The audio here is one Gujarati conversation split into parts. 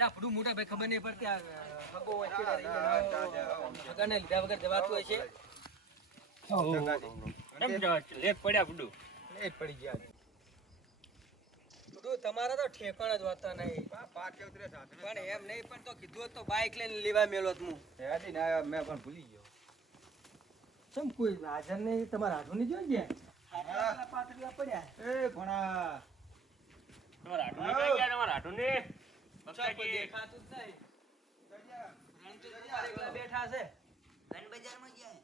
લા ફૂડું મોટા ભાઈ ખબર નહીં પડતી આ હગો હોય છે હગાને લીધા વગર જવાતું હોય છે કેમ લેટ પડ્યા ફૂડું લેટ પડી ગયા ફૂડું તમારા તો ઠેકાણ જ હોતા નહીં પણ એમ નહીં પણ તો કીધું હોત તો બાઈક લઈને લેવા મેલો હું હેડી ના મેં પણ ભૂલી ગયો કેમ કોઈ હાજર નહીં તમારા હાથું નહીં જોઈ ગયા પાટલા પડ્યા એ ભણા તમારા હાટુ ને કઈ ગયા તમારા હાટુ ને કોઈ દેખાતું જ નહીં રણજીત બેઠા છે ગન બજારમાં ગયા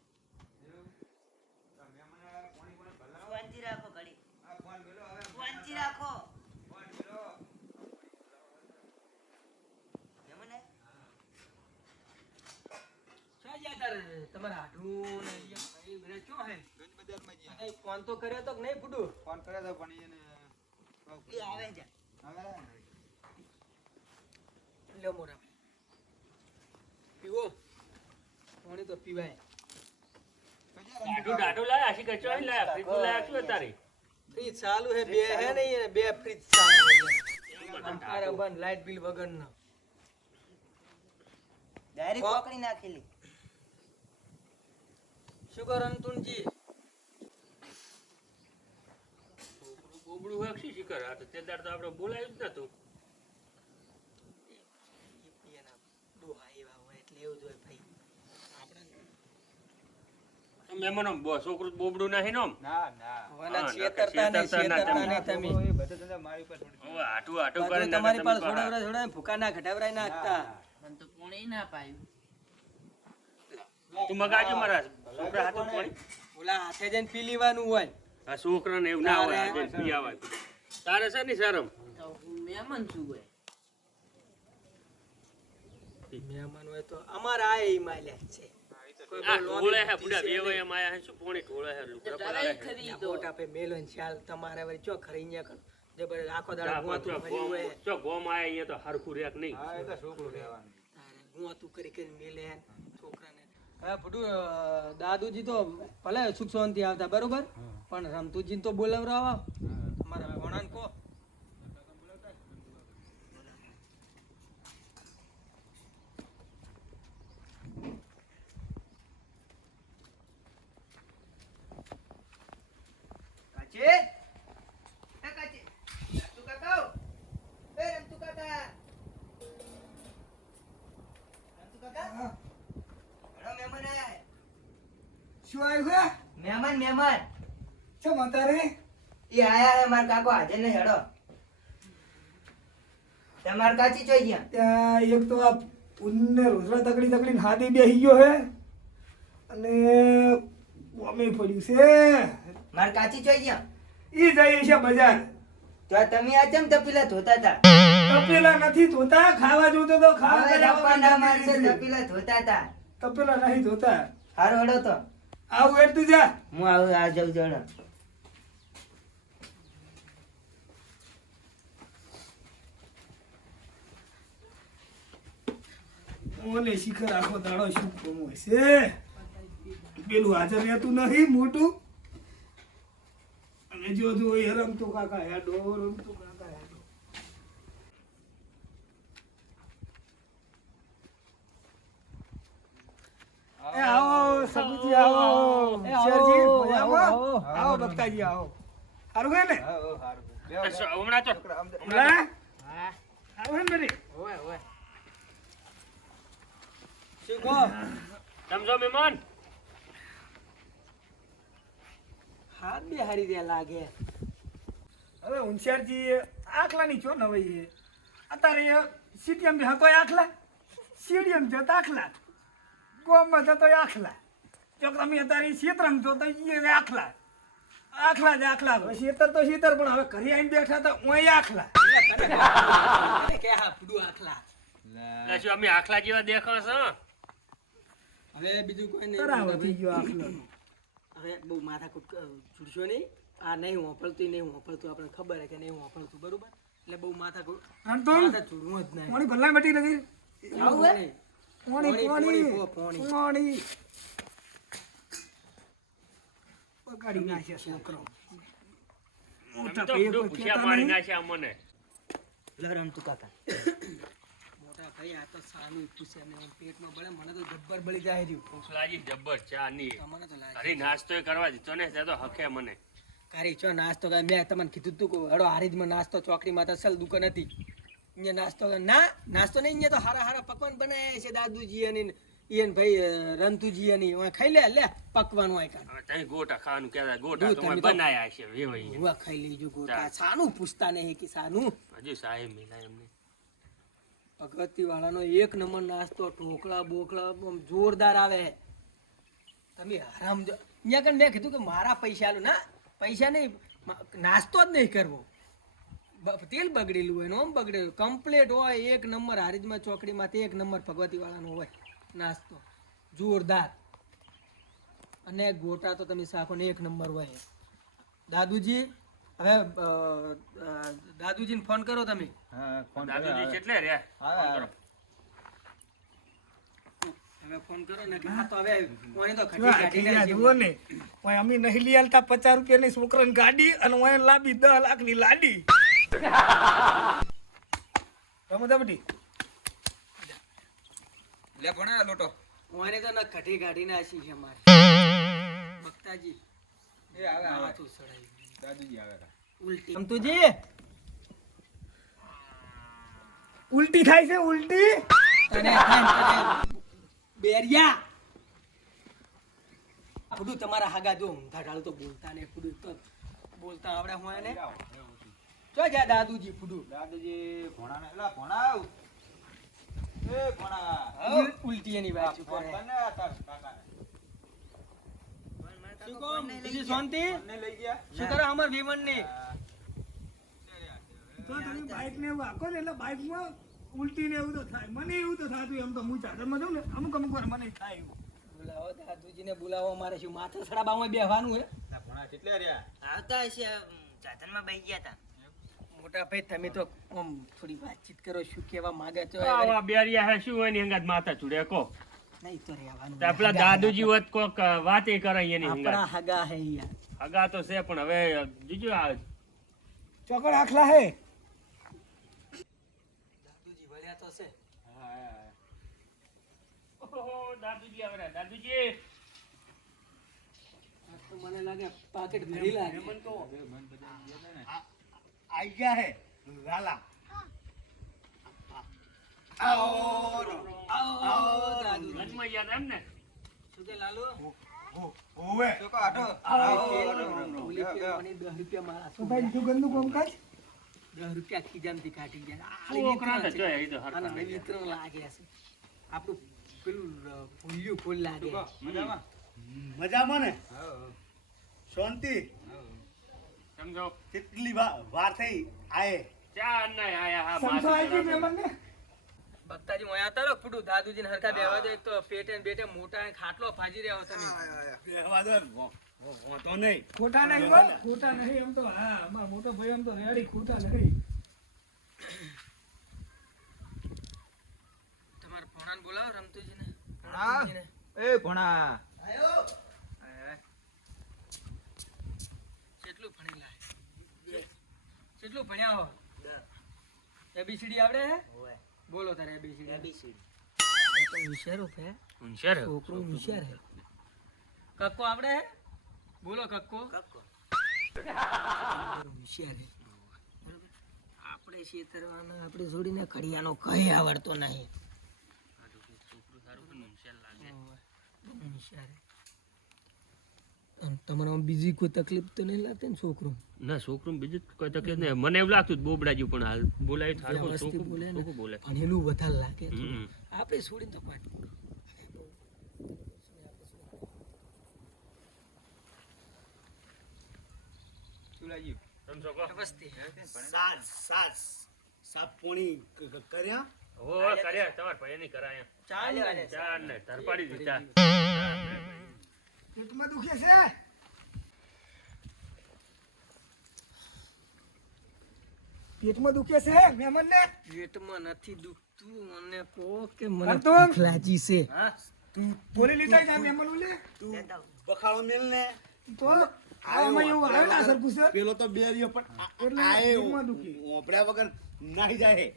શાંતિ રાખો ઘડી શાંતિ રાખો જમને ક્યાં ગયા તારે તમારા હાડું ને ભાઈ મને ક્યો હે ગંજ બજારમાં ગયા કઈ ફોન તો કર્યો તો કે નહીં ફૂડું ફોન કર્યો તો પણ એને એ આવે છે લ્યો મોરા પીવો પાણી તો પીવાય ડાઢું લાયા આશી કચો લાયા ફ્રીજ લાયા શું તારી ફ્રીજ ચાલુ હે બે હે નહીં ને બે ફ્રીજ ચાલુ હે અરે બંધ લાઈટ બિલ વગર ના ડાયરેક્ટ પકડી નાખેલી શું કરો અંતુનજી બોબડું હોય શું શીખર આ તો તે દાડ તો આપણે બોલાયું જ નતું એના ડોહા એવા હોય એટલે એવું જ હોય ભાઈ મહેમાનો છોકરું બોબડું નહીં નો ના ના વાના છેતરતા નહીં તમે એ બધે તો મારી ઉપર છોડી હવે આટું આટું બધું કરીને તમારી પાસે છોડાવરા ભૂકા ના ઘટાવરાય નાખતા મને તો પોણી ના પાયું તું મગાજો મારા છોકરા હાથું પાણી ઓલા હાથે જઈને પી લેવાનું હોય આ છોકરાને એવું ના હોય આજે પી આવાય તારે છે ને શરમ તો હું મહેમાન છું હોય મહેમાન હોય તો અમારા આ ઈ માલ્યા છે આ ઢોળે હે બુડા બેવાય એમ આયા હે શું પોણી ઢોળે હે લુકડા પડાવે હે ખરી તો મોટા પે મેલો ને ચાલ તમારે વળી ચો ખરી ન્યા કર જબર આખો દાડો ગુવાતું ફર્યું હોય ચો ગોમ આયા અહીંયા તો હરખું રેક નહીં હા એ તો છોકરું રહેવાનું તારે ગુવાતું કરી મેલે હે છોકરાને હા ફૂટું દાદુજી તો ભલે સુખ શાંતિ આવતા બરોબર પણ રમતુજી તો બોલાવરાવા તમારા ભણાને કો કાચે એ કાચે તું કાકા એ રમતુ કાકા ઘણો મહેમાન આયા હે શું આવ્યું હે મહેમાન ચમ અતારે એ આયા હે માર કાકો હાજર નહીં હેડો તમાર કાચી જોઈ ગયા ત્યાં એક તો આ ઉન્ને રોજડા તકડીને હાથી બેસી ગયો હે અને કોમે પડ્યું છે માર કાચી જોઈ ગયા ઈ જાય છે બજાર તો તમે આ ચમ તપીલા ધોતા હતા તપેલા નથી ધોતા ખાવા જોતો તો ખાવા હવે કર્યા રપ્પા ના મારશે વગર તપીલા ધોતા હતા તપેલા નહીં ધોતા હારો હેડો તો આવું એટલું જા હું આવું આ જાઉં જણો ઓને શિખર આખો દાડો શું કોમ હોય છે પેલું હાજર રહેતું નહીં મોટું અને જો જો એ રમતો કાકા હેડો રમતો કાકા હેડો એ આવો સબુજી આવો એ આવો, શેરજી આવો, મજામાં? આવો. આવો બક્તાજી આવો સારું છે ને હા ઓ સારું હમણાં તો હમણાં આવો ને બધી ઓય ઓય શું કહો સમજો મહેમાન હાથ બે હારી દે લાગે હવે હોશિયારજી આખલાની છો નવાઈ છે અત્યારે સીટીએમ જતો આખલા સીડીએમ જતા આખલા ગોમમાં જતો આખલા જો તમે અત્યારે ક્ષેત્રમ જોતો એ આખલા આખલા જ આખલા શેતર તો શેતર પણ હવે ઘરે આવીને બેઠા તો ઓય આખલા કે હા ફૂડું આખલા એટલે શું અમે આખલા જેવા દેખો છો હવે બીજું કોઈ નહીં તરાવ થઈ ગયો આખલો હવે બહુ માથા છૂટશો નહીં આ નહીં વાપરતું નહીં વાપરતું આપણે ખબર હે કે નહીં વાપરતું બરોબર એટલે બહુ માથા આમ તો માથા છૂટવું જ નહીં પાણી ભરલા બેટી લગી આવું હે? પાણી પોણી, પાણી પોણી. પાણી બગાડી નાખ્યા છોકરો અમે તો બધું ભૂસ્યા મારી નાખ્યા અમને લો રમતુ કાકા ભાઈ આ તો સાનું પૂછે ને આમ પેટમાં બળે મને તો જબ્બર બળી જાય રહ્યું ભૂખ લાગી જબ્બર ચા ની તમને તો લાગે અરે નાસ્તો કરવા દીધો ને તે તો હકે મને કારી ચો નાસ્તો કરે મેં તમને કીધું તું કે હડો હારીજમાં નાસ્તો ચોકડીમાં તો અસલ દુકાન હતી અહીંયા નાસ્તો ના નાસ્તો નહીં અહીંયા તો હારા પકવાન બનાવ્યા છે દાદુજી અને ઈયન ભાઈ રંતુજી અને ઓય ખાઈ લે પકવાનું આય કાન હવે તઈ ગોટા ખાવાનું કહેતા ગોટા દૂધ તો મેં તમે તો- બનાયા છે વેવાઈ હુઆ ખાઈ લેજો ગોટા સાનું પૂછતા નહીં કે સાનું હજુ સાહેબ મિલા એમને ભગવતી વાળાનો એક નંબર નાસ્તો ઢોકળા બોકળા આમ જોરદાર આવે તમે આરામ જો અહીંયા કણ મેં કીધું કે મારા પૈસા આલું ના પૈસા નહીં નાસ્તો જ નહીં કરવો તેલ બગડેલું હોય ને આમ બગડેલું કમ્પ્લેટ હોય એક નંબર હારીજમાં ચોકડીમાંથી એક નંબર ભગવતી વાળાનો હોય નાસ્તો જોરદાર અને ગોટા તો તમે શાકો ને એક નંબર હોય દાદુજી હવે દાદુજીને ફોન કરો તમે હા ફોન દાદુજી કેટલે રહ્યા હા, ફોન કરો. હવે ફોન કરો ને કે આ તો હવે કોની તો જો ખટી આ કાઢી ઠીક નાખી. જુઓ ને ઓય અમે નહીં લઈ આલતા 50 રૂપિયાની છોકરાની ગાડી અને ઓય લાવી 10 લાખની લાડી રમતા બધી લે ભણા લોટો કોની તો ના ખટી કાઢી નાખી છે મારે બક્તાજી એ આવે આવે માથું સડાઈ દાદુજી આવે ઉલટી સમતુજી ઉલટી થાય છે ઉલટી તને બેરિયા ખુદું તમારા હાગા જો ઊંધા ઢાળ તો બોલતા ને ખુદું તો બોલતા આવડે હોય ને જો જા દાદુજી ખુદું દાદુજી ભણાને એલા ભણાવ એ ભણા ઉલટી એની વાત ફોન કરે કરને આ તાર કાકાને શું કહો બીજી શાંતિ ફોનને લઈ ગયા શું કરે અમાર વિમન ને તો તમે બાઇક ને એવું આખો ને એટલે બાઇકમાં ઉલટી ને એવું તો થાય મને એવું તો થતું એમ તો હું ચાદરમાં જાઉં ને અમુક વાર મને થાય એવું બોલાવો દાદુજીને બોલાવો મારે શું માથે સડાબામાં બેહવાનું હે આ ભણા કેટલે રહ્યા આવતા હશે ચાતરમાં બેસી ગયા હતા મોટા ભાઈ તમે તો આમ થોડી વાતચીત કરો શું કહેવા માંગે છો આવા બેરિયા હે શું હોય ને હંગાત માથા ચૂડે કો નહીં તો રહેવાનું તો આપણા દાદુજી હોત કોક વાતે કરે એની આપણા હંગાત હગા હે યાર હગા તો છે પણ હવે જીજુ આ ચોકડ આખલા હે દાદુજી વળ્યા તો છે ઓહો દાદુજી આવે રે દાદુજી આ તો મને લાગે પાકેટ ભરી લાગે આઈ ગયા હે લાલા આવો દાદુજી મનમાં યાદ એમ ને શું કે લાલુ ઓવે ચોકો આટો ઓલી પેવાની 10 રૂપિયા મારા તો ભાઈ જો ગંદુ કામ કાજ 10 રૂપિયા ખીજામથી કાઢી ગયા છોકરા તો જોયા એ તો આના હરખા નવી વિતરણ લાગે છે આપણું પેલું ફૂલ્યું ફૂલ લાગે મજામાં મજામાં ને હા શાંતિ સમજો કેટલી વાર થઈ આયે ચા ના આયા હા સમજો આવી ગઈ મહેમાન ને બક્તાજી મોયા તારો ફૂડું દાદુજીને હરખા બેવા દે એક તો પેટે ને બેટે મોટા ને ખાટલો ફાજી રહ્યો તમે તો નહીં ખોટા નહીં બોલ ખોટા નહીં એમ તો હા અમારો મોટો ભાઈ એમ તો રેડી ખોટા નહીં તમારા ભણાને બોલાવો રમતુજીને ભણા એ ભણા કેટલું ભણેલા કેટલું ભણ્યા હો એબીસીડી આવડે હે બોલો તારે એબીસીડી તો હોશિયાર હો હે હોશિયાર હે. છોકરો હોશિયાર હે કક્કો આવડે હે બોલો કક્કો હોશિયાર હે બરોબર. આપણે છેતરવાના આપણે છોડીને ઘડિયાનો કઈ આવડતો નહીં છોકરું સારું પણ હોશિયાર લાગે. હોશિયાર હે. અને તમારે આમ બીજી કોઈ તકલીફ તો નહીં લાગતી ને છોકરું ના છોકરું બીજું કોઈ તકલીફ નહીં મને એવું લાગતું બોબડાજી પણ હાલ બોલાય થારું પણ વ્યવસ્થિત છોકરું બોલે ને છોકરું બોલે ભણેલું વધારે લાગે હમ. આપણે છોડીને તો પાછું ચુલાજી સમજો કો વ્યવસ્થિત કર્યા ઓ કર્યા તમાર ભાઈ નહીં કરાય ચાલ ચાર ને ધરપાડી દીધા પેટમાં દુખે છે પેટમાં દુખે છે મહેમાન ને પેટમાં નથી દુખતું મને કહો કે મને કરતો? ભૂખ લાગી છે બોલી લીધા જા મહેમાન ઉલે બખાડો મેલ ને તો આમાં એવું આવે ના સરખું છે પેલો તો બેરિયો પણ એટલે આએ પેટમાં દુખે. ઓપડ્યા વગર નાહી જાય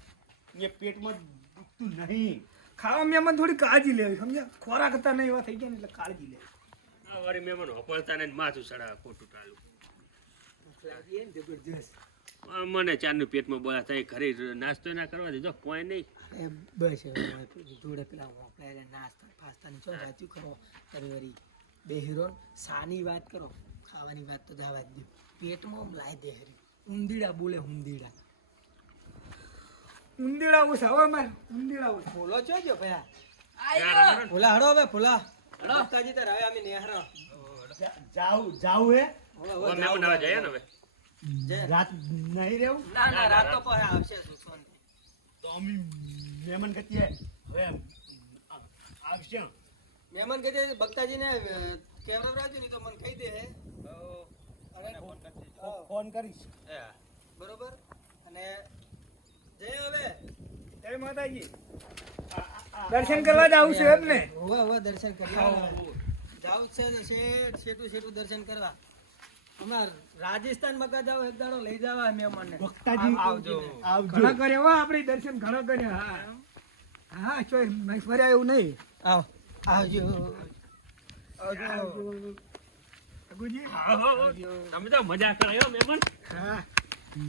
એ પેટમાં આપતું નહીં. ખાવામાં એમાં થોડી કાળજી લેવી સમજ્યા ખોરાક હતા ને એવા થઈ ગયા ને એટલે કાળજી લેવી આ વારી મહેમાન હોપળતા ને માથું સડા ખોટું ટાળું. લાગી ને જબરજસ્ત. મને ચારનું પેટમાં બોલા થાય ઘરે નાસ્તો ના કરવા દીધો કોઈ નહીં. એ બસ હવે જોડે પેલા વાપરાયેલા નાસ્તા પાસ્તાની ચો વાંચ્યું કરો તમે વળી બે હીરો સાની વાત કરો ખાવાની વાત તો જવા જ દો પેટમાં આમ લાઈ દે હરી ઉંદીડા બોલે ઉંદીડા ઉંદીડા ઉસ હવે માર ઉંદીડા ઉસ ફોલો છો જો ભયા ફોલા હડો હવે ફોલા હડો તાજી તાર હવે અમે નેહરો જાવું હે? હવે મહેમાન આવે જાય ને હવે. રાત નહીં રહેવું? ના ના રાત તો પછી આવશે શું શાંતિ. તો અમે મહેમાન ગતિએ હવે આવશે. મહેમાન કહે છે બક્તાજીને કેમેરા રાખજો નહીં તો મને કહી દે હે ફોન કરીશ. બરોબર અને જય હવે જય માતાજી દર્શન કરવા જ આવું છે એમ ને હવે દર્શન કરવા જાવ છે તો શેઠું દર્શન કરવા અમાર રાજસ્થાન મકા જાવ એક દાડો લઈ જવા મહેમાનને ભક્તાજી આવજો આવજો. ઘણા કર્યા હો આપણી દર્શન ઘણા કર્યા હા હા ચોય નહીં ફર્યા એવું નહીં આવ આવજો આવજો અગુજી તમે તો મજા કરાયો મહેમાન. હા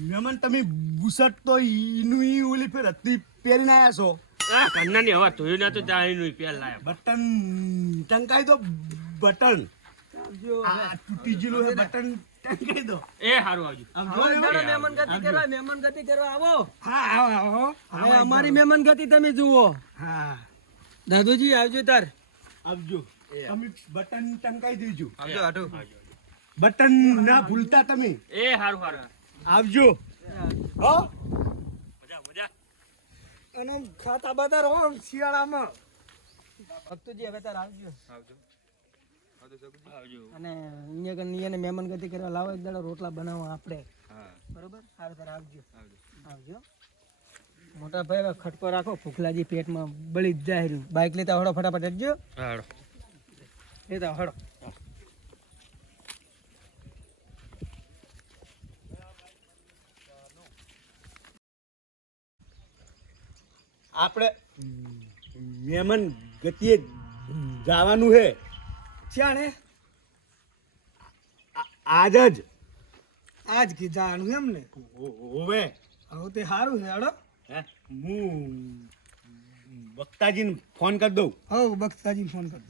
મહેમાન તમે બુશર્ટ તો ઈનું ઈ ઓલી ફેર હતી પહેરીને આયા છો. આ કન્નાની હવા ધોયું નતું ત્યાં એનું પેલ લાયા. બટન ટંકાઈ દો બટન. આવજો આ તૂટી ગયેલું હે બટન ટંકાઈ દો. એ સારું આવજો. આવજો હવે ને. દાડો મહેમાન ગતિ કરવા આવો હા આવો આવો હવે અમારી મહેમાન ગતિ તમે જુઓ હા દાદુજી આવજો તાર આવજો. તમે બટન ટંકાઈ દેજો. આવજો આટું. બટન ના ભૂલતા તમે. એ સારું સારું. આવજો. હો મજા મજા. અને આમ ખાતા બધા રહો આમ શિયાળામાં ભક્તજી હવે તાર આવજો આવજો આવજો. અને અહીંયા મહેમાન ગતિ કરવા લાવો એક દાડો રોટલા બનાવવા આપણે હા બરોબર સારું તાર આવજો આવજો. આવજો મોટા ભાઈ હવે ખટકો રાખો ભૂખલાજી પેટમાં બળી જ જાય રહ્યું બાઇક લેતા હડો ફટાફટ હટજો હારો. લેતા હડો આપણે મહેમાન ગતિએ જવાનું હે ચાણે આજ જ. આજ કીધાનું એમ ને હોવે. હવે તે સારું છે હાડો હે હું બક્તાજીને ફોન કરી દઉં. હવ બક્ષાજી ફોન કરી દો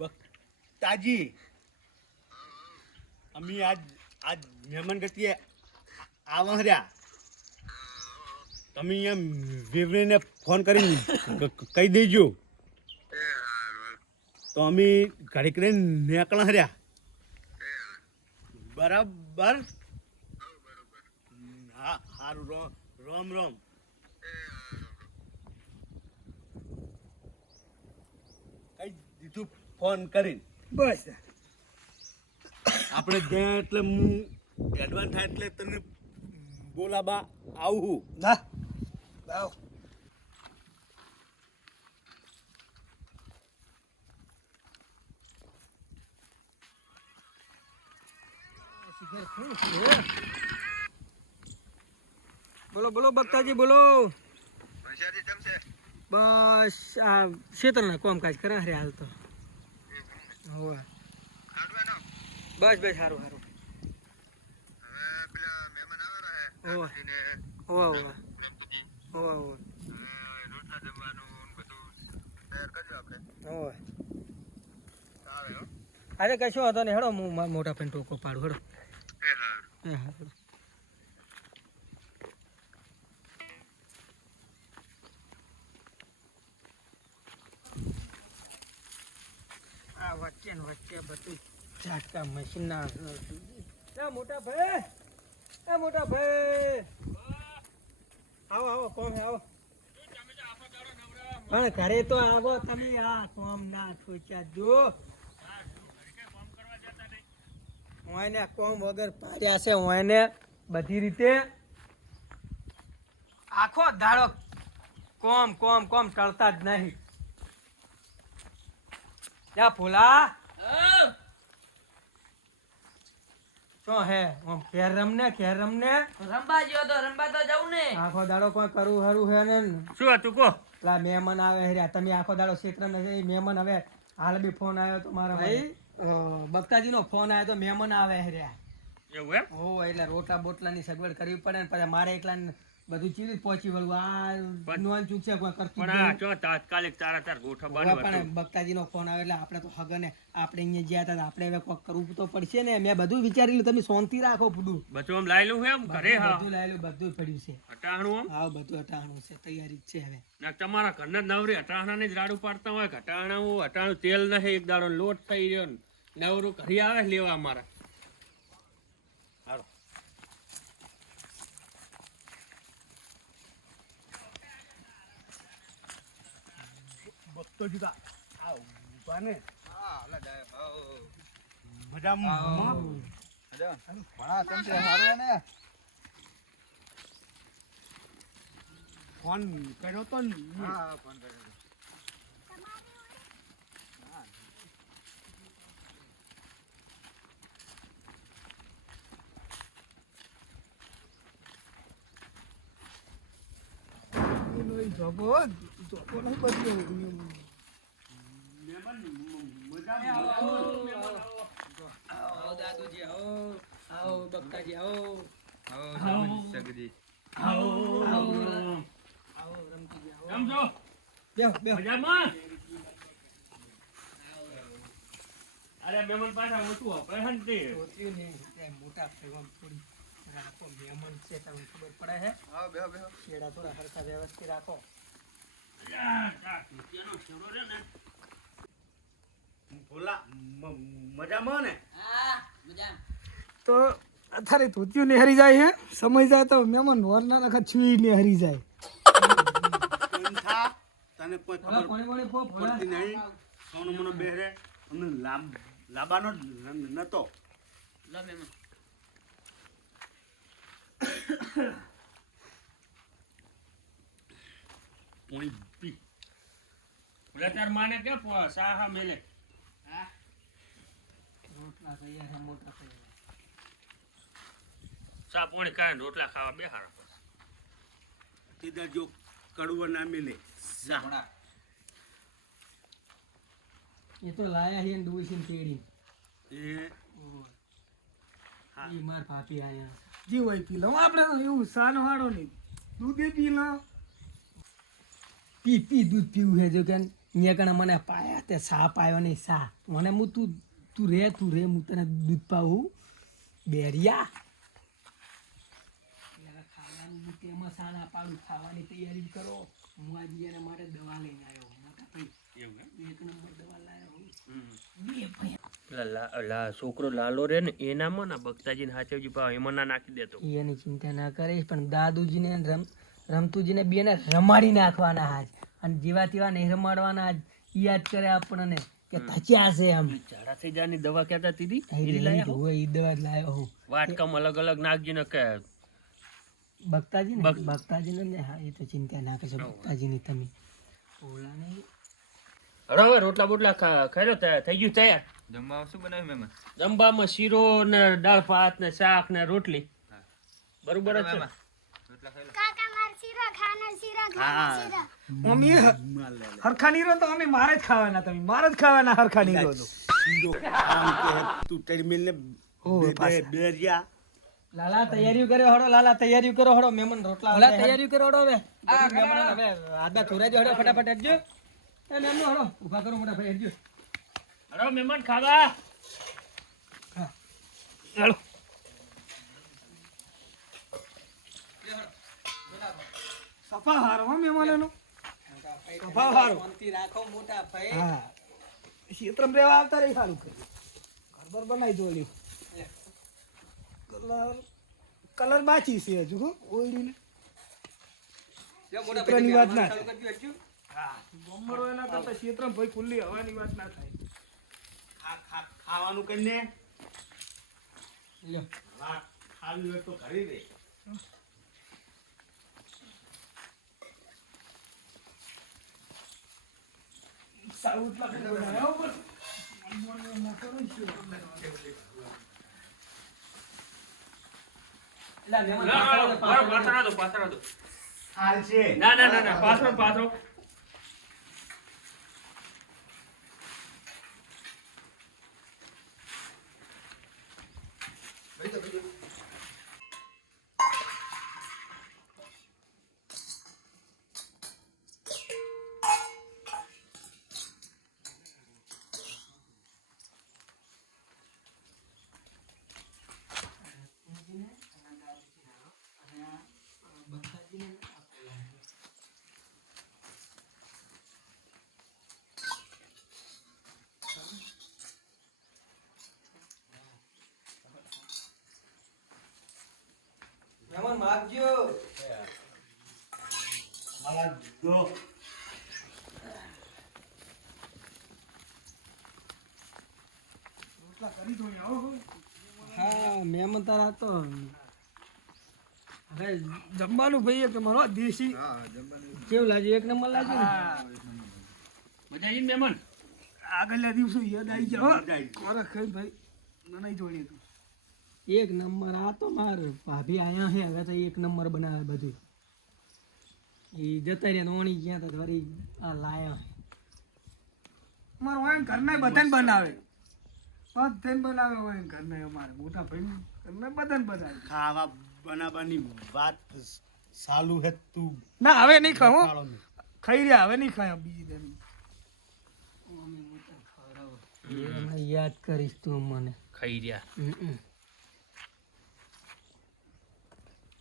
બક્તાજી અમે આજ મહેમાન ગતિએ આવા રહ્યા. તમે એમ વિવરીને ફોન કરીને કહી દેજો તો અમે ઘડીક રહીને નીકળ્યા રહ્યા. બરાબર. હા સારું. રોમ રોમ. કઈ દીધું ફોન કરીને. બસ આપણે ગયા એટલે હું એડવાન્સ થાય એટલે તને બોલાવા આવું. ના આવો બોલો બોલો બક્તાજી બોલો બસ આ ક્ષેત્રના કામકાજ કરા રે હાલ તો હોવે બસ બસ સારું સારું હોવે હોવે હોવે હોવે હોવે અરે કશો હતો ને હેડો હું મોટા ફેન ટોકો પાડું હેડો એ હા આ વચ્ચે ને વચ્ચે બધું ઝાટકા મશીન ના મોટા ભાઈ આવો આવો કોમ હે આવો પણ ઘરે તો આવો તમે આ કોમ ના ઠોચ્યા જો ઓયને કોમ વગર પાડ્યા છે ઓયને બધી રીતે આખો દાડો કોમ કોમ કોમ ટળતા જ નહીં. જા ફૂલા શું હે આમ ઘેર રમને રંબા જ્યો તો રંબા તો જવું ને. આખો દાડો કોઈ કરું હરું હે ને શું હતું કહો? પેલા મહેમાન આવે હે તમે આખો દાડો ક્ષેત્રમાં છે. મહેમાન હવે હાલ બી ફોન આવ્યો તો મારા ભાઈ બક્તાજી નો ફોન આવ્યો તો મહેમાન આવે હે એવું એમ? હો એટલે રોટલા બોટલાની સગવડ કરવી પડે ને પછી મારે એકલા બધું ચીજ પહોંચી વળવું. આ નોન ચૂક છે કોઈ કરતું પણ આ ચો તાત્કાલિક તારા ગોઠવવાનું પણ હતું. બક્તાજી નો ફોન આવે એટલે આપણે તો હગને આપણે અહીંયા જ્યાં હતા આપણે હવે કોક કરવું તો પડશે ને. મેં બધું વિચારેલું તમે શાંતિ રાખો પૂડું બધું આમ લાયેલું છે એમ ઘરે હા બધું લાયેલું બધું પડ્યું છે. અટાણું આમ હા બધું અટાણું છે તૈયારી જ છે હવે. ના તમારા ઘરના નવરી અટાણાને જ રાડું પાડતા હોય કે અટાણું તેલ નહીં એક દાડો લોટ થઈ રહ્યો ને નવરું ઘરે આવે લેવા અમારા. હાલો ભક્તો જુદા આ ઊભા ને હા ઓલા જાય ભાવ મજામાં અરે ભણા કેમ છે સારું ને ફોન કર્યો તો ને હા ફોન કર્યો આવો દાદુજી આવો આવો બક્તાજી આવો આવો સગજી આવો રમતુજી આવો. કેમ છો? બેહો બેહો. મજામાં? અરે મહેમાન પાછા ઓછું આપે છે ને તે. ધોતિયું ને તે મોટા ફેવમ થોડી રાખો. મહેમાન છે તમને ખબર પડે છે. હા બેહો બેહો શેડા થોડા હરખા વ્યવસ્થિત રાખો. ભોલા મજામાં ને હા મજા. તો અત્યારે ધોતિયું ને હરી જાય છે. સમય જાય તો મહેમાન વરના નખા છુઈ ને હરી જાય. થા તને કોઈ હવે ખબર કોણે પો પડતી નહીં સોનો મનો બેહરે અને લાબાનો નતો લો મેમન. પોણી પી ઓલા તાર માને કે સાહા મેલે રોટલા તૈયાર છે મોટા તૈયાર. સા પોણી કાઢે રોટલા ખાવા બેહારા. સીધા જો કડવો ના મિલે જા ભણા એ તો લાયા છે ડોસી પેડી. એ હા. એ માર ભાભી આયા. જી હોય પી લો આપણે તો એવું સાન વાળો નહીં. દૂધે પી લો. પી દૂધ પીવું છે જો કે અહીંયા કણે મને પાયા તે સા પાયો નહીં સા મને હું તું રે હું તને દૂધ પાવું બેરિયા એટલે ખાવાનું હું તેમાં સાના પાડું ખાવાની તૈયારી કરો. હું આજે એના માટે દવા લઈને આવ્યો મોટા ભાઈ. એવું એમ? એક નંબર દવા લાવ્યો હું. બે ભાઈ પેલા છોકરો લાલો રે ને એનામાં ના બક્તાજીને હાચવજી પાવ એમાં ના નાખી દેતો. એની ચિંતા ના કરીશ પણ દાદુજીને રમતુજીને બેને રમાડી નાખવાના આજ અને જેવા તેવા નહીં રમાડવાના આજ. યાદ કરે આપણને કે થચ્યા છે એમ. ઝાડા થઈ જવાની દવા કહેતા હતી એ દવા જ લાવ્યો હું. વાટકામાં અલગ અલગ નાખજી ને કે બક્તાજીને ને હા એ તો ચિંતા ના કરશો બક્તાજીની તમે ઓલા નહીં. હવે રોટલા બોટલા ખાઈ લો થઈ ગયું તૈયાર. જમવા શું બનાવ્યું મહેમાન જમવામાં શીરો ને દાળ ભાત ને શાક ને રોટલી બરોબર જ છે. રોટલા ખાઈ લો કાકા માર શીરો ખાના શીરો મમ્મી હરખા નીરો તો અમે મારે જ ખાવાના. તમે મારે જ ખાવાના હરખા નીરો તો. તું ટર્મિલ ને ઓય પાછા. બેરિયા લાલા તૈયારી કર્યો હડો લાલા તૈયારી કરો હડો મહેમાન રોટલા ઓલા તૈયારી કરો હડો હવે મહેમાન હવે આદા થોરા જો હડો ફટાફટ હેડજો એ મેમનો હડો ઊભા કરો મોટા ભાઈ હેડજો. હલો મહેમાન ખાવા. ચાલો સફા હારો હો મહેમાનોનો. સ્વભાવ હારો. શાંતિ રાખો મોટા ભાઈ. હા ક્ષેત્રમાં રહેવા આવતા રહી સારું કર્યું. ઘર બર બનાવી દો લ્યો. કલર બાકી છે હજુ હો ઓઈડીને. જો મોટા ચિત્રની વાત ના ચાલુ કરજો હેડજો. ગમરો એના કરતા ક્ષેત્રમાં ભાઈ ખુલ્લી હવાની વાત ના થાય. ખાવાનું કરીને લ્યો ખાવી હોય તો ઘરે રે સાઉથ લાગે બનાવ્યો બસ મોને મોટો છે એલા મહેમાન પાછળ દો. હાલ છે ના પાછળ મહેમાન માગજો મારા જો રોટલા કરી દો ને આવો હા મહેમાન તારા તો હવે જમવાનું ભાઈ કે મારો દેશી કેવું લાગ્યું એક નંબર લાગ્યું ને? મજા આવી ને મહેમાન? આગળના દિવસો યાદ આવી જાય ખોરાક ખાઈ ભાઈ મને જોડી તું એક નંબર આ તો માર ભાભી આયા હે હવે તો એક નંબર બનાવે બધું એ જતા રહ્યા નોણી ગયા તો વળી આ લાયા અમારે વાયન ઘરના બધાને બનાવે બધાને બનાવે વાયન ઘરના અમારે મોટા ભાઈ ઘરના બધાને બનાવે ખાવા બનાવવાની વાત ચાલુ હે તું ના હવે નહીં ખાવું ખાડો ને. ખાઈ રહ્યા હવે નહીં ખાય બીજી દર હમણાં યાદ કરીશ તું મને ખાઈ રહ્યા.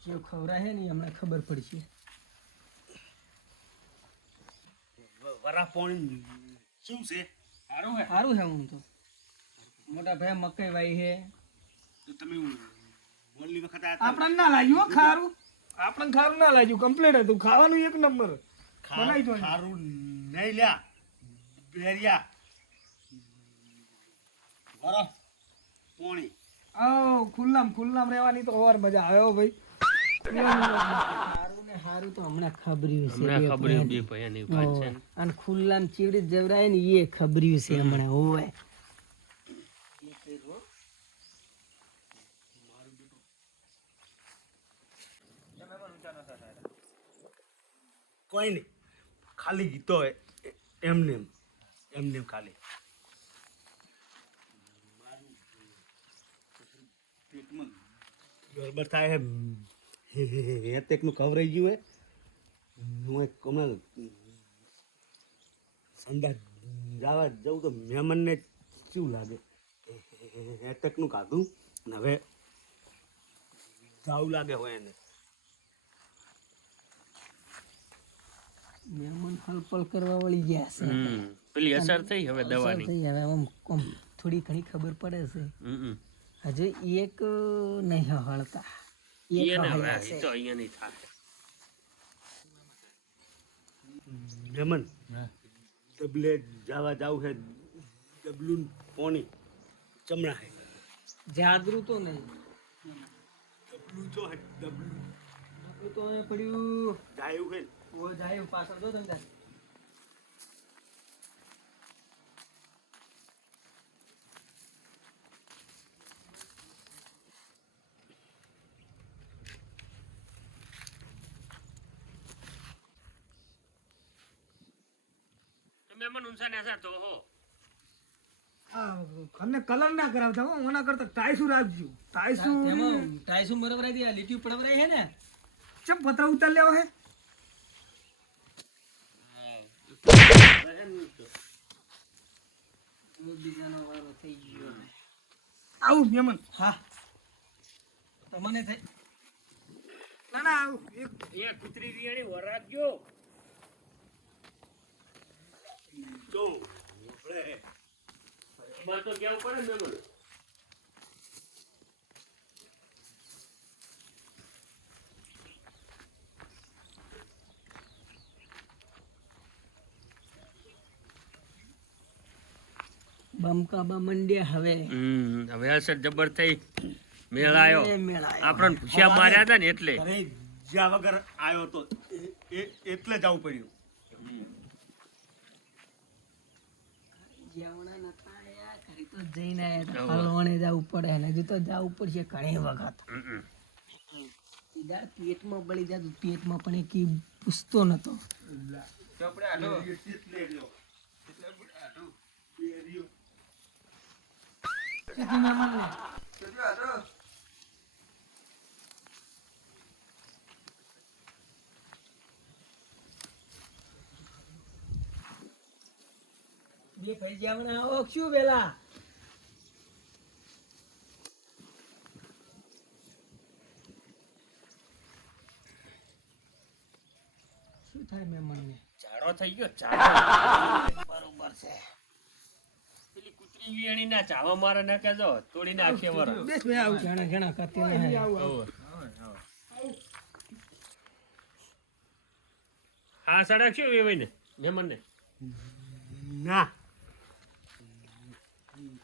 કેવું ખવરા હે ને એ હમણાં ખબર પડશે વરા પાણી શું છે સારું હે. સારું છે હું તો મોટા ભાઈ મકાઈ વાઈ હે તો તમે ઓલી વખત આયા તા. આપણને ના લાગ્યું હો ખારું આપણને ખારું ના લાગ્યું કમ્પ્લીટ હતું ખાવાનું એક નંબર બનાવી દો ખારું નહીં લ્યા બેરિયા વરા પાણી આવ ખુલ્લામ રહેવાની તો ઓર મજા આવે હો ભાઈ સારું ને સારું તો હમણાં ખબર્યું છે હમણાં બે ખબર્યું ભાઈને. બે ભાઈની વાત છે ને. અને ખુલ્લામ ચીવડી જવરાય ને એ ખબર્યું છે હમણાં હોવે કોઈ નહીં ખાલી ગીતો એમને ખાલી પેટમાં ગડબડ થાય હે તેકનું કવરાઈ ગયું હે હું એક કમલ સંડા જવા જવું તો મહેમાનને શું લાગે હેતકનું કાઢું ને હવે જાવું લાગે હોય એને મહેમાન હલપલ કરવા વળી ગયા છે પેલી અસર થઈ હવે દવાની. થઈ હવે આમ થોડી ઘણી ખબર પડે છે હજુ એક નહીં હળતા એક એને હવે હળ્યા ઈ છે. તો અહીંયા નહીં થાય. મહેમાન ડબલે જવા જાવું છે ડબલું પોણી ચમડા હે જાદરું તો નહીં ડબલું જો હે ડબલું આપણું તો અહીંયા પડ્યું જાયું હે ઓ જાય પાછળ જો તમે તો મહેમાન ઊંચા ને અસર તો હો. ઘરને કલર ના કરાવતા હો ઓના કરતા ટાઈસું રાખજો ટાઈસું ટાઈસું બરાબર આવી આ લીટી પડવરાઈ હે ને ચમ પતરા ઉતાર લેવો હે બીજાનો વારો થઈ ગયો આવું મહેમાન હા તમને થઈ ના આવું એક એ કૂતરી વિયાણી વરાગ્યો. તો આપણે અમારે તો કેવું પડે ને મહેમાન. બમકાબા મંડ્યા હવે હવે અસર જબર થઈ મેળાયો. એ મેળાયો. આપણને ભૂસ્યા માર્યા હતા ને એટલે ઘરે જ્યાં વગર આવ્યો તો એટલે જવું પડ્યું જેવણા નતા આયા, ઘરે તો જઈને આયા તા. હલવાણે જવું પડે ને હજુ તો જવું પડશે ઘણી વખત. સીધા પેટમાં બળી જતું, પેટમાં પણ એક ઈ પૂછતો નતો. ચોપડે હાલો સીધી મહેમાનને. ચોપડે હાલો બે ભાઈ જેવણા આવો શું વેલા? શું થાય મહેમાનને? ઝાડો થઈ ગયો ઝાડો. બરોબર છે. પેલી કૂતરી વેણી ના ચાવા મારે ના કેજો તોડી નાખીએ વરો. બેસ ભાઈ આવું ઘણા ઘણા કરતી નહીં. હા સડક શું વેવાય ને મહેમાન ને ના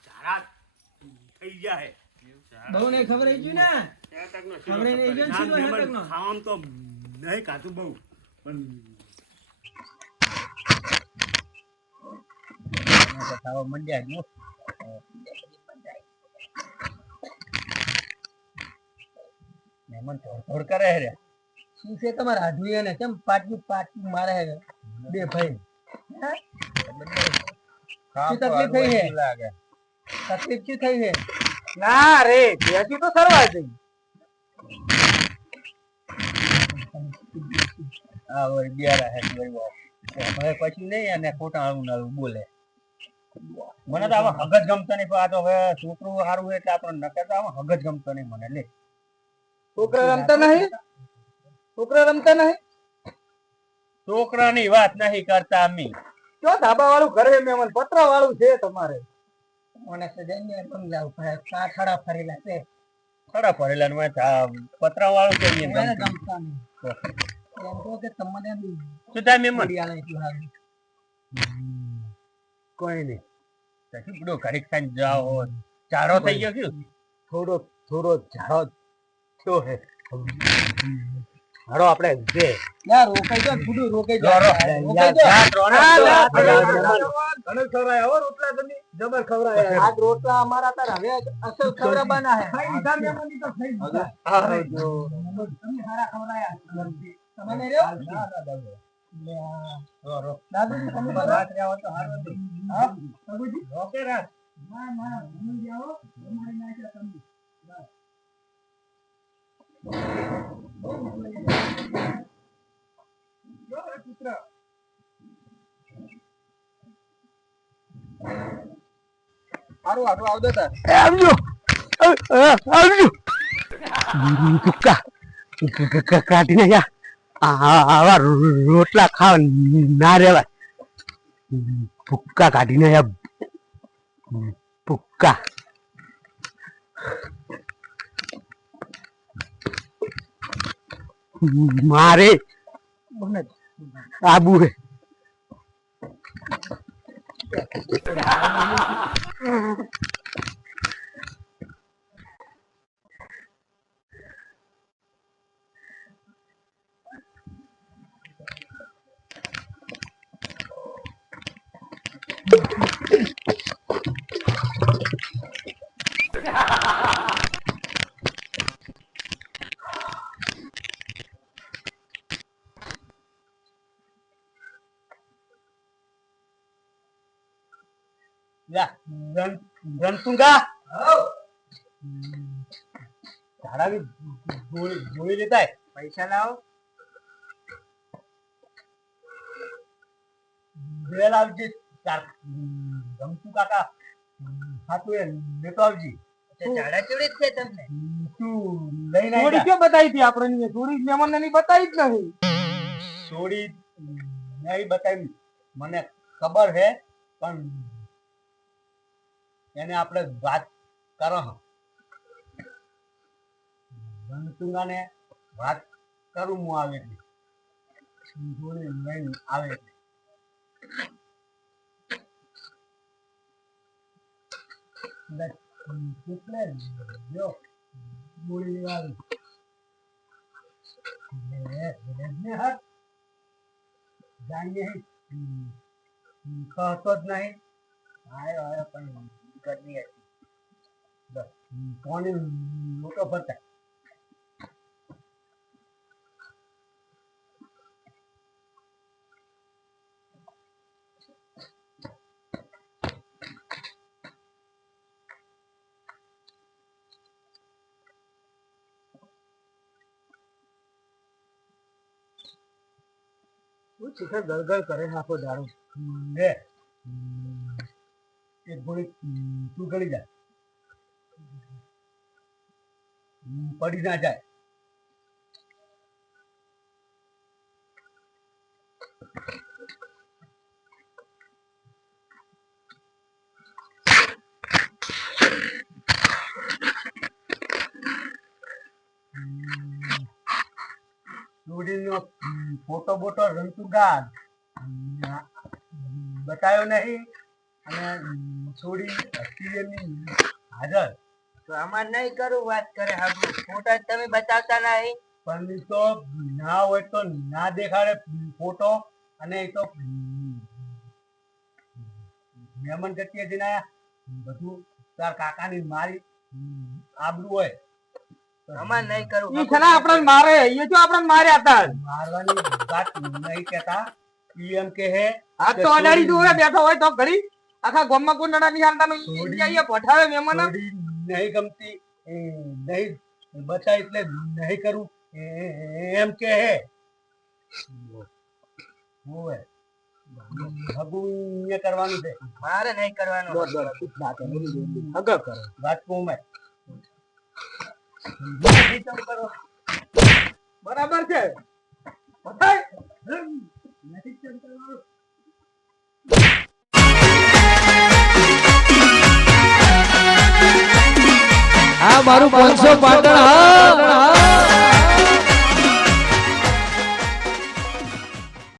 ઝાડા થઈ ગયા હે બહુ નહીં ખબર આવી ગયું ને? ખબર નહીં આવી ગયું ને સીધો હેતકનો. ખાવામાં તો નહીં ખાતું બહુ પણ ખાવા મંડ્યા જો મહેમાન થોડ કરે રે શું છે તમારા હાડુએ ને કેમ પાટલી પાટલી મારે છે બે ભાઈ? શું તકલીફ થઈ છે? તકલીફ શું થઈ છે? ના રે ત્યાંથી તો સરવા જઈ આ વળી બિયારા હે હવે પછી નહીં અને ખોટા આવું નાળું બોલે મને તો આમાં હગજ ગમતો નહીં પણ આ તો હવે છોકરું સારું હોય એટલે આપણને નકર તો આમાં હગજ ગમતો નહીં મને લે છોકરા રમતા નહીં છોકરાની વાત નહીં કરતા અમી જો ધાબા વાળું ઘર હે મહેમાન પતરા વાળું છે તમારે મને સજાઈને બંગલા ઉપર કાઠાડા ફરેલા છે. ખરા ફરેલા ને પતરા વાળું કહીએ મને ગમતા નહીં. એમ કહો કે તમને એમ શું થાય મહેમાન ઘડિયાળ એટલું સારું. કોઈ નહીં પછી બધો ઘડીક ખાઈને જાઓ ચારો થઈ ગયો શું થોડો ઝાડો થયો હે હાડો આપણે જે યાર રોકાઈ જાઓ, થોડું રોકાઈ જાઓ. ઘણું ખવરાય હો રોટલા તમે જબર ખવરાય આજ રોટલા અમારા તાર હવે અસલ ખવડાવવાના હે. ખાઈ લીધા મહેમાનની તો ખાઈ લીધા. તમે સારા ખવડાયા. તમે રહ્યો? દાદુજી તમે રાત રહ્યા તો હારું હતું. હા? રોકે રાત ના ના તમે જાઓ, તમારી નાખ્યા તમે. હારું હારું આવજો તાર આવજો કુક્કા કાઢીને જા આવા રોટલા ખાવ ના રેવાય ભૂક્કા કાઢીને જા ભૂક્કા મારે આબુ હે રણતુંગા ધારા જોઈ લેતા પૈસા લાવો બે લાવજે રમતું કાકા હાથું એ લેતો આવજી ઝાડા ચેવડે જ છે તમને. તું લઈને થોડી આવી ક્યાં બતાવી હતી આપણે થોડી મહેમાન ની બતાવી જ નથી છોડી નહીં બતાવી મને ખબર હે પણ એને આપણે વાત કરો રણતુંગાને વાત કરું હું આવે એટલે જોડે લઈને આવે એટલે એટલે જો બોલી લેવાનું હાથ જાણીએ કહેતો જ નહીં આયો પણ ગરમી હતી બસ કોની મોટો ભરતા શિખર ગળગળ કરે નાખો દારૂ લે એક ગોળી તું ગળી જાય પડી ના જાય જોડીનો ફોટો બોટો રમતું ગાડ બતાવ્યો નહીં અને છોડી હસ્તી હાજર તો અમાર નહીં કરું વાત કરે હાબુ ફોટા તમે બતાવતા નહીં પણ ઈ તો ના હોય તો ના દેખાડે ફોટો અને એ તો મહેમાન ગતિએ જઈને બધું તાર કાકાની મારી આબરૂ હોય અમાર નહીં કરું ઈ ખરા આપણને મારે એ જો આપણને માર્યા હતા મારવાની વાત નહીં કહેતા ઈ એમ કે હે આ તો અડાડી દૂરે બેઠો હોય તો ઘડી આખા ગામમાં કોઈ નડા નહીં હાલતા છોડી. જઈએ પઠાવે મહેમાન થોડી નહીં ગમતી નહીં બતાય એટલે નહીં કરું એમ કે હે હોવે હગું એ કરવાનું છે મારે નહીં કરવાનું હગર કરો વાત કહું મેં કરો બરાબર છે પઠાય નથી કેમ કરવાનું આ મારું 500 પાટણ હા